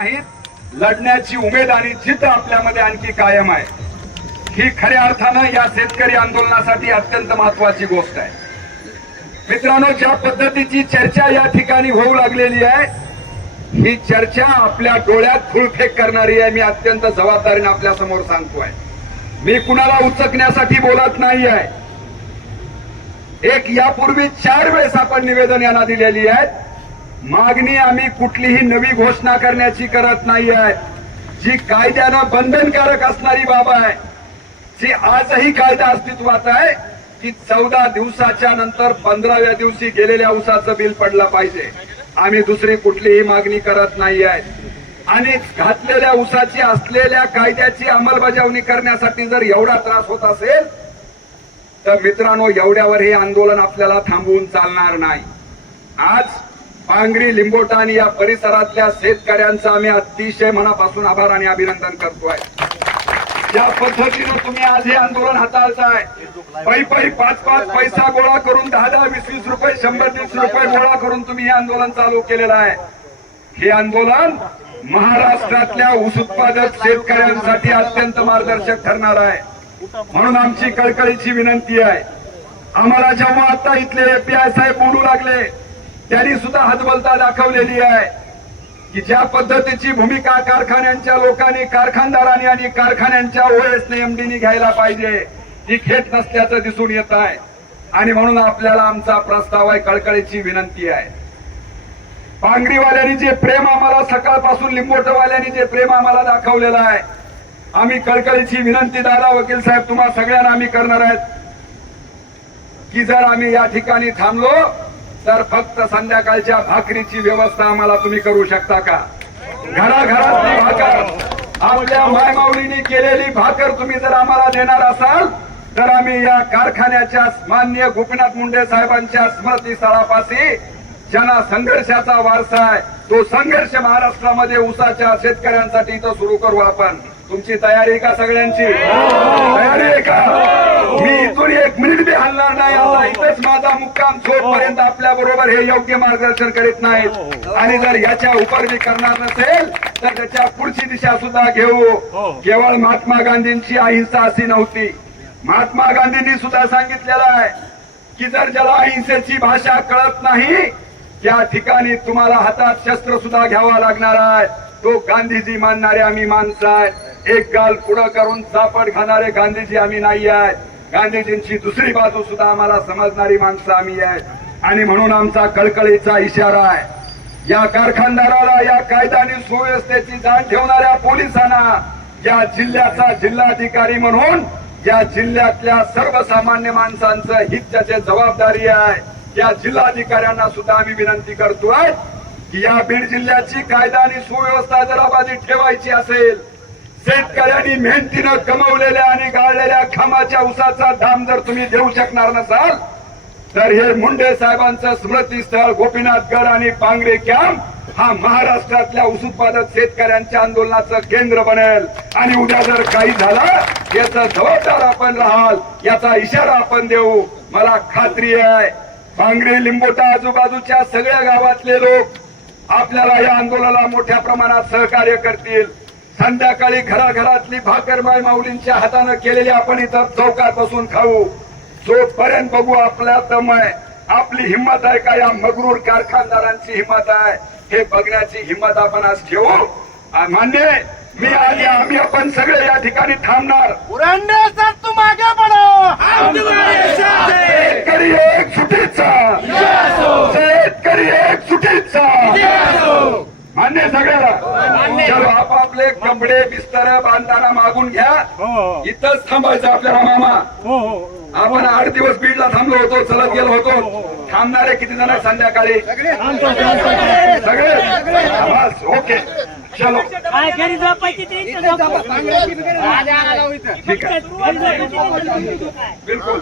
लढण्याची उमेद आणि जिद्द आपल्यामध्ये आणखी कायम आहे। ही खऱ्या अर्थानं या शेतकरी आंदोलनासाठी अत्यंत महत्वाची गोष्ट आहे। मित्रांनो, ज्या पद्धतीची चर्चा या ठिकाणी होऊ लागलेली आहे, ही चर्चा आपल्या डोळ्यात धूळफेक करणारी आहे। मी अत्यंत जबाबदारीने आपल्या समोर सांगतोय, मी कुणाला उचकण्यासाठी बोलत नाही आहे। एक यापूर्वी 4 वेळेस आपण निवेदन यांना दिलेली आहे। मागणी आम्ही कुठलीही नवी घोषणा करण्याची करत नाही आहे। जी कायद्यानं बंधनकारक असणारी बाब आहे, जी आजही कायदा अस्तित्वात आहे, की 14 दिवसाच्या नंतर 15व्या दिवशी गेलेल्या ऊसाचं बिल पडलं पाहिजे। आम्ही दुसरी कुठलीही मागणी करत नाही आहे। आणि घातलेल्या ऊसाची असलेल्या कायद्याची अंमलबजावणी करण्यासाठी जर एवढा त्रास होत असेल, तर मित्रांनो, एवढ्यावर हे आंदोलन आपल्याला थांबवून चालणार नाही। आज पांगरी, लिंबोटा आणि या परिसरातल्या शेतकऱ्यांचा आम्ही अतिशय मनापासून आभार आणि अभिनंदन करतोय। ज्या पद्धतीने तुम्ही आज हे आंदोलन हाताळताय, पै 5 पैसा गोळा करून 10 20 रुपये 100 रुपये गोळा करून तुम्ही हे आंदोलन चालू केलेलं आहे। हे आंदोलन महाराष्ट्रातल्या ऊस उत्पादक शेतकऱ्यांसाठी अत्यंत मार्गदर्शक ठरणार आहे। म्हणून आमची कळकळीची विनंती आहे, आम्हाला जेव्हा आता इथले API साहेब बोलू लागले, त्यांनी सुद्धा हतबलता दाखवलेली आहे की ज्या पद्धतीची भूमिका कारखान्यांच्या लोकांनी, कारखानदारांनी आणि कारखान्यांच्या OS MDनी घ्यायला पाहिजे, ती घेत नसल्याचं दिसून येत आहे। आणि म्हणून आपल्याला आमचा प्रस्ताव आहे, कळकळीची विनंती आहे। पांगरीवाल्यांनी जे प्रेम आम्हाला सकाळपासून, लिंबोटवाल्यांनी जे प्रेम आम्हाला दाखवलेलं आहे, आम्ही कळकळीची विनंती दादा वकील साहेब तुम्हा सगळ्यांना आम्ही करणार आहेत की जर आम्ही या ठिकाणी थांबलो तर फक्त संध्याकाळच्या भाकरीची व्यवस्था आम्हाला तुम्ही करू शकता का? घराघरातली भाकर, आपल्या मायमाऊलींनी केलेली भाकर तुम्ही जर आम्हाला देणार असाल, तर आम्ही या कारखान्याच्या माननीय गोपीनाथ मुंडे साहेबांच्या स्मृती स्थळापाशी ज्यांना संघर्षाचा वारसा आहे, तो संघर्ष महाराष्ट्रामध्ये ऊसाच्या शेतकऱ्यांसाठी इथं सुरू करू आपण। तुमची तयारी आहे का? सगळ्यांची तयारी आहे का? मी इथून 1 मिनिट बी हलणार नाही। आता इथंच माझा मुक्काम जोपर्यंत आपल्या बरोबर हे योग्य मार्गदर्शन करीत नाहीत, आणि जर याच्या उपर बी करणार नसेल तर त्याच्या पुढची दिशा सुद्धा घेऊ। केवळ महात्मा गांधींची अहिंसा अशी नव्हती, महात्मा गांधींनी सुद्धा सांगितलेलं आहे की जर ज्याला अहिंसेची भाषा कळत नाही, त्या ठिकाणी तुम्हाला हातात शस्त्र सुद्धा घ्यावा लागणार आहे। तो गांधीजी मानणारे आम्ही माणसं आहे। एक गाल पुढं करून चापट घालणारे गांधीजी आम्ही नाही आहे। गांधीजींची दुसरी बाजू सुद्धा आम्हाला समजणारी माणसं आम्ही आहे। आणि म्हणून आमचा कळकळीचा इशारा आहे, या कारखानदाराला, या कायदा आणि सुव्यवस्थेची जाण ठेवणाऱ्या पोलिसांना, या जिल्ह्याचा जिल्हाधिकारी म्हणून या जिल्ह्यातल्या सर्वसामान्य माणसांचं हित त्याची जबाबदारी आहे। या जिल्हाधिकाऱ्यांना सुद्धा आम्ही विनंती करतोय की या बीड जिल्ह्याची कायदा आणि सुव्यवस्था जर अबाधित ठेवायची असेल, शेतकऱ्यांनी मेहनतीनं कमवलेल्या आणि गाळलेल्या खामाच्या ऊसाचा दाम जर तुम्ही देऊ शकणार नसाल, तर हे मुंडे साहेबांचं स्मृतीस्थळ गोपीनाथगड आणि पांगरे कॅम्प हा महाराष्ट्रातल्या ऊस उत्पादक शेतकऱ्यांच्या आंदोलनाचं केंद्र बनेल। आणि उद्या जर काही झालं, याचा जबाबदार आपण राहाल, याचा इशारा आपण देऊ। मला खात्री आहे, पांगरे, लिंबोटा आजूबाजूच्या सगळ्या गावातले लोक आपल्याला या आंदोलनाला मोठ्या प्रमाणात सहकार्य करतील। संध्याकाळी घराघरातली भाकर माय माऊलींच्या हातानं केलेली आपण इथं चौकात बसून खाऊ। जोपर्यंत बघू आपल्या दम आहे, आपली हिंमत आहे का, या मगरूर कारखानदारांची हिंमत आहे, हे बघण्याची हिंमत आपण आज ठेवू। मान्य, मी आज आम्ही आपण सगळे या ठिकाणी थांबणार। तू मागे बढ़ो, शेतकरी एक सुटीचा, शेतकरी एक सुटीचा, मान्य सगळ्याला। चलो, आपापले कपडे बिस्तर बांधताना मागून घ्या, इथंच थांबायचं आपल्याला मामा। आपण 8 दिवस बीडला थांबलो होतो, चलत गेलो होतो। थांबणारे किती जण संध्याकाळी? सगळे बस, ओके, चलो बिलकुल।